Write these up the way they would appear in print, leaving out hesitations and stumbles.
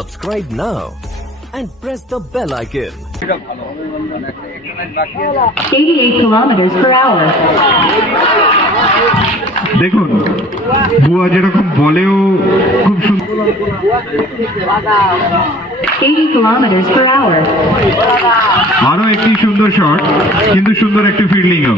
Subscribe now and press the bell icon. 88 kilometers per hour. দেখুন বুয়া যেরকম বলেও খুব সুন্দর 80 kilometers per hour. আরো একটি সুন্দর শট কিন্তু সুন্দর একটি ফিল্ডিংও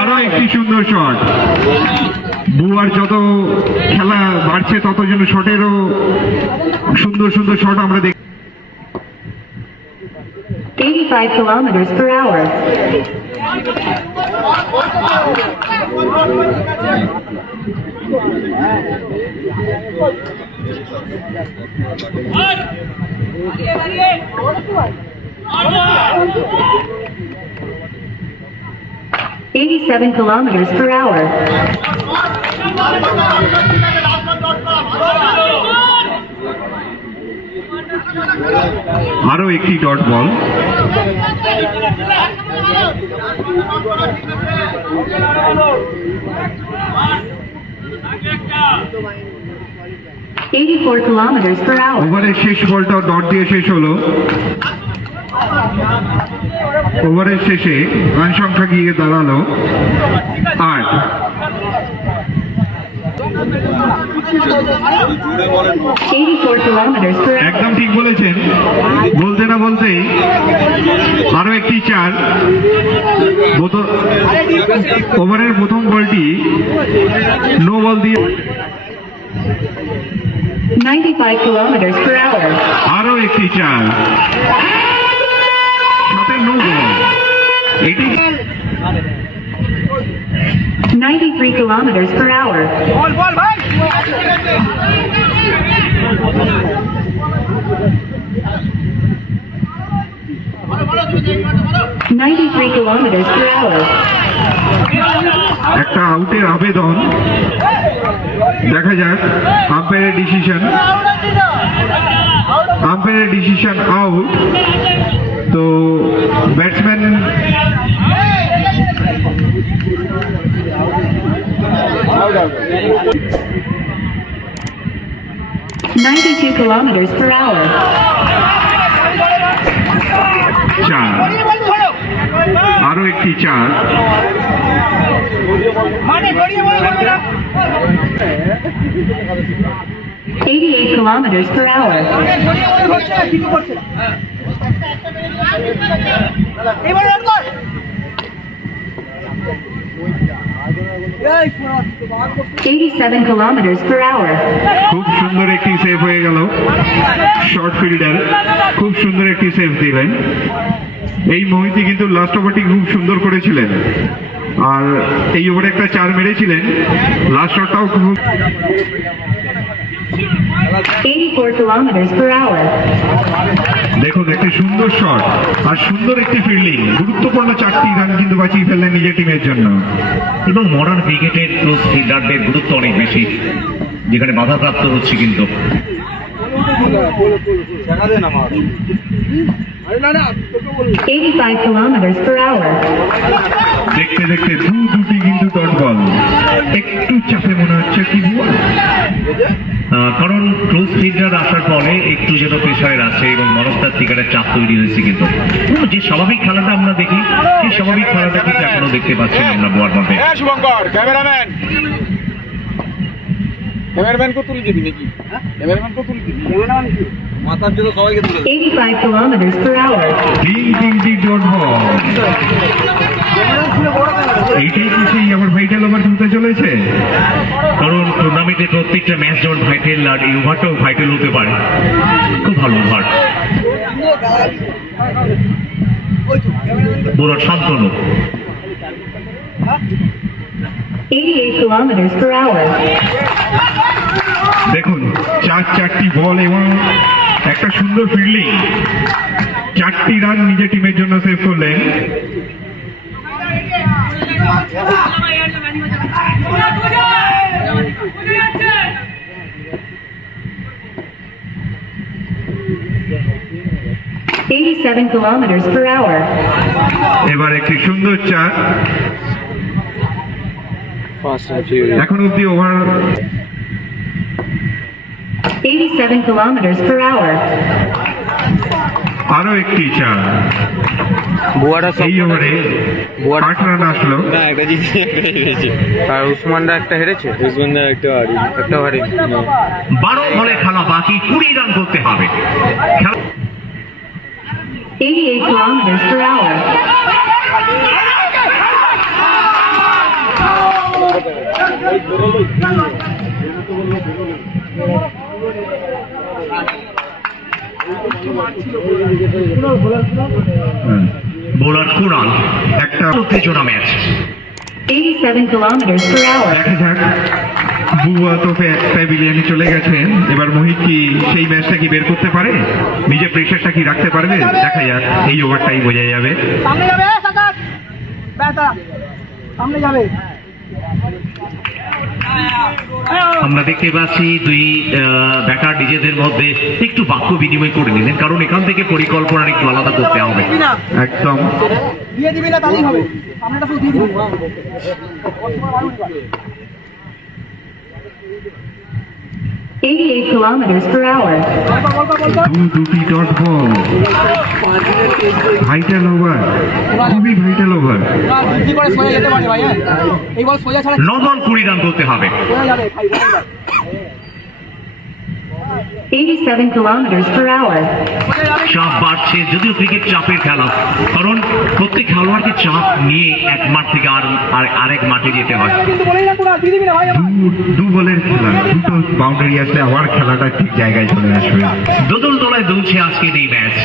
আরো একটি সুন্দর শট বুয়ার যত খেলা বাড়ছে তত যেন শটেরও সুন্দর সুন্দর শট আমরা দেখি 85 kilometers per hour. $87 kilometers per hour. আরো একটি dot ball $84 kilometers per hour. ওভারের শেষ বলটা ডট দিয়ে শেষ হলো ওভারের শেষে রান সংখ্যা গিয়ে দাঁড়ালো 8 84 kilometers per hour. একদম ঠিক বলেছেন বলতে না বলতেই আরো একটি 4 ওভারের প্রথম বলটি নো বল দিয়ে 95 kilometers per hour. আরো একটি 4 সাথে নো বল এটি 93 kilometers per hour. 93 kilometers per hour. একটা আউটের আবেদন দেখা যাক আম্পায়ারের ডিসিশন আউট তো ব্যাটসম্যান 92 kilometers per hour. 4 আরো একটি 4 88 kilometers per hour. $87 kilometers per hour. খুব সুন্দর একটি সেভ হয়ে গেল শর্ট ফিল্ডার খুব সুন্দর একটি সেভ দিলেন এই মোহিতি কিন্তু লাস্ট ওভারটি খুব সুন্দর করেছিলেন আর এই ওভারে একটা 4 মেরেছিলেন লাস্ট শটটাও খুব 84 kilometers per hour. দেখুন একটি সুন্দর শট আর সুন্দর একটি ফিল্ডিং গুরুত্বপূর্ণ 4টি রান কিন্তু বাঁচিয়ে ফেললেন নিজের টিমের জন্য এবং মডার্ন ক্রিকেটের ক্লোজ ফিল্ডারদের গুরুত্ব অনেক বেশি যেখানে বাধাপ্রাপ্ত হচ্ছে কিন্তু 85 kilometers per hour. দেখতে দেখতে দুটি কিন্তু ডট বল একটু চাপে মনে হচ্ছে কি কারণ ক্লোজ ফিল্ডার আসার ফলে একটু যেন প্রেশারের আছে এবং মনস্তাত্ত্বিক একটা চাপ তৈরি হয়েছে কিন্তু যে স্বাভাবিক খেলাটা আমরা দেখি সেই স্বাভাবিক খেলাটা কিন্তু এখনো দেখতে পাচ্ছি না আমরা বোয়ার মধ্যে ক্যামেরাম্যান কো তুলে দিবি নাকি ক্যামেরাম্যান কো তুলে দিবি ক্যামেরাম্যান কি মাথার জন্য সবাইকে তুলে 85 kilometers per hour. তিনটি ডট বল এইটাই কি সেই আবার ভাইটাল ওভার খেলতে চলেছে কারণ টুর্নামেন্টে প্রত্যেকটা ম্যাচ যেমন ভাইটাল আর এই ওভারটাও ভাইটাল হতে পারে খুব ভালো ওভার পুরো শান্ত লোক 88 kilometers per hour. দেখুন 4টি বল এবং একটা সুন্দর ফিল্ডিং 4টি রান নিজের টিমের জন্য সেভ করলেন 87 kilometers per hour. এবার একটি সুন্দর চার। এখন অব্দি ওভার 87 kilometers per hour. আরো একটি চার। বুয়াটা এই ওভারে 8 রান আসলো। না একটা জিতেছে একটা হেরেছে আর উসমানরা একটা হেরেছে উসমানরা একটা হারি 12 বলে খেলা বাকি, 20 রান করতে হবে। 88 kilometers per hour. Bowler Kunal, একটা উত্তেজনা ম্যাচ। 87 kilometers per hour. দেখা যাক, বুয়া তো প্যাভিলিয়নে চলে গেছেন। এবার মোহিত কি সেই ম্যাচটা কি বের করতে পারে, নিজের প্রেশারটা কি রাখতে পারবে? দেখা যাক, এই ওভারটাই বোঝা যাবে। সামনে যাবে সাকাত ব্যাটা সামনে যাবে আমরা দেখতে পাচ্ছি দুই ব্যাটার নিজেদের মধ্যে একটু বাক্য বিনিময় করে নিলেন, কারণ এখান থেকে পরিকল্পনা একটু আলাদা করতে হবে। একদম দিয়ে দিবি না তাহলেই হবে সামনেটা শুধু দিয়ে দিবি 88 kilometers per hour. দুটি ডট বল, ভাইটাল ওভার, খুবই ভাইটাল ওভার। বৃদ্ধি করে সোজা যেতে পারে ভাই হ্যাঁ এই বল সোজা ছাড়া 9 বল 20 রান করতে হবে। সোজা যাবে ভাই সোজা যাবে 87 kilometers per hour. চাপ বাড়ছে, যদিও ক্রিকেট চাপের খেলা, কারণ প্রত্যেক খেলোয়াড়কে চাপ নিয়ে এক মাঠ থেকে আরেক মাঠে যেতে হয়। কিন্তু বলেই না পুরা দিয়ে দিবি না ভাই দু বলের খেলা, দুটো বাউন্ডারি আসলে আবার খেলাটা ঠিক জায়গায় চলে আসবে। দোদল দোলায় দুলছে আজকের এই ম্যাচ।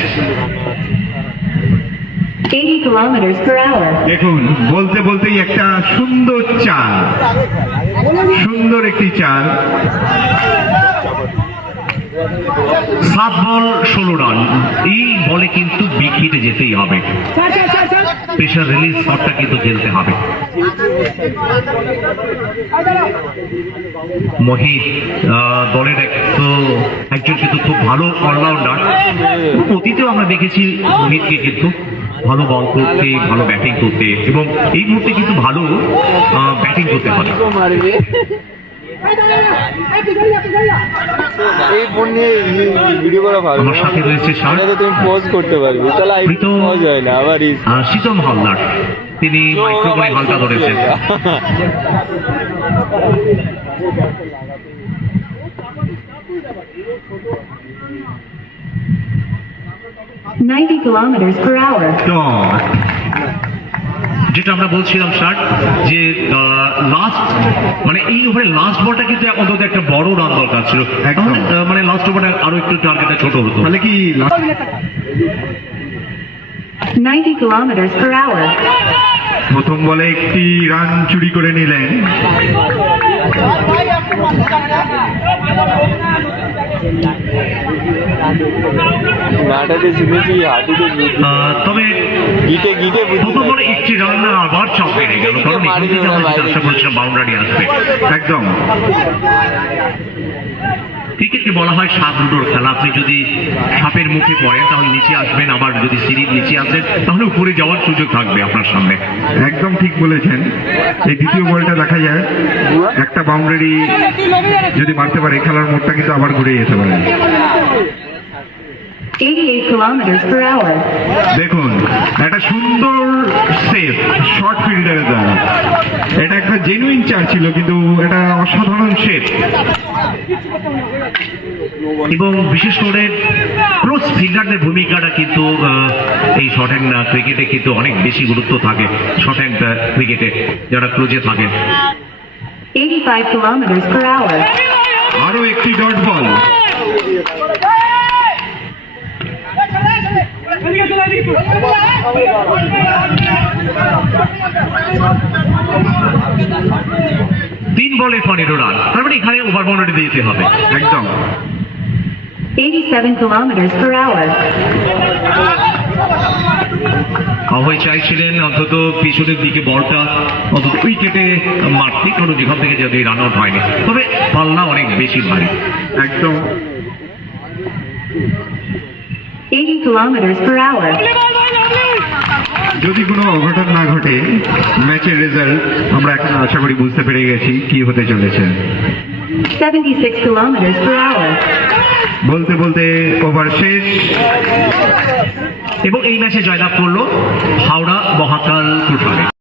80 kilometers per hour. দেখুন, বলতে বলতেই একটা সুন্দর চার, সুন্দর একটি চার। 7 বল 16 রান। এই বলে কিন্তু বিকিতে যেতেই হবে, প্রেশার রিলিজ শটটা কিন্তু খেলতে হবে। মোহিত দলের একজন কিন্তু খুব ভালো অলরাউন্ডার। অতীতেও আমরা দেখেছি মোহিতকে কিন্তু ভালো বল করতে, ভালো ব্যাটিং করতে, এবং এই মুহূর্তে কিন্তু ভালো ব্যাটিং করতে হবে। এই ফোন নিয়ে ভিডিও করা ভালো আমার সাথে রয়েছে তুমি পোজ করতে পারবে তাহলে পোজ হয় না আবার শীতম হালদার, তিনি মাইক্রোফোনে হালকা ধরেছেন। 90 kilometers per hour. ডট। যেটা আমরা বলছিলাম স্যার, যে লাস্ট মানে এই ওভারের লাস্ট বলটা কিন্তু অন্তত একটা বড় রান দরকার ছিল, মানে লাস্ট ওভারটা আরো একটু টার্গেটটা ছোট হতো। তাহলে কি 90 kilometers per hour. প্রথম বলে একটি রান চুরি করে নিলেন। নাটাতে শুনেছি হাঁটুতে তবে গিটে গিটে প্রথম বলে একটি রান আবার চাপ বেড়ে গেল, কারণ এখান থেকে আমরা আশা করছিলাম বাউন্ডারি আসবে। একদম ক্রিকেটকে বলা হয় সাপ লুডোর খেলা। আপনি যদি সাপের মুখে পড়েন তাহলে নিচে আসবেন, আবার যদি সিঁড়ির নিচে আসেন তাহলে উপরে যাওয়ার সুযোগ থাকবে আপনার সামনে। একদম ঠিক বলেছেন। এই দ্বিতীয় বলটা দেখা যায় একটা বাউন্ডারি যদি মারতে পারে, খেলার মোড়টা কিন্তু আবার ঘুরে যেতে পারে। 88 kilometers per hour. দেখুন, একটা সুন্দর সেফ শর্ট ফিল্ডারের দ্বারা, এটা একটা জেনুইন চার ছিল, কিন্তু এটা অসাধারণ সেফ। এবং বিশেষ করে ক্লোজ ফিল্ডারদের ভূমিকাটা কিন্তু এই শর্ট হ্যান্ড ক্রিকেটে কিন্তু অনেক বেশি গুরুত্ব থাকে। শর্ট হ্যান্ড ক্রিকেটে যারা ক্লোজে থাকে। 85 kilometers per hour. আরো একটি ডট বল। তিন বলে 15 রান, তার মানে এখানে ওভার বাউন্ডারি দিতে হবে। একদম 87 kilometers per hour. আহ্বাই চাইছিলেন অন্তত পিছনের দিকে বলটা অন্তত উইকেটে মারতে, কারণ যেখান থেকে যদি রান আউট হয়নি, তবে পাল্লা অনেক বেশি ভারী। একদম 80 kilometers per hour. যদি কোনো অঘটন না ঘটে ম্যাচের রেজাল্ট আমরা এখন আশা করি বুঝতে পেরে গেছি কি হতে চলেছে। 76 kilometers per hour. বলতে বলতে ওভার শেষ। এবং এই ম্যাচে জয়লাভ করলো হাওড়া মহাকাল ফুটবল।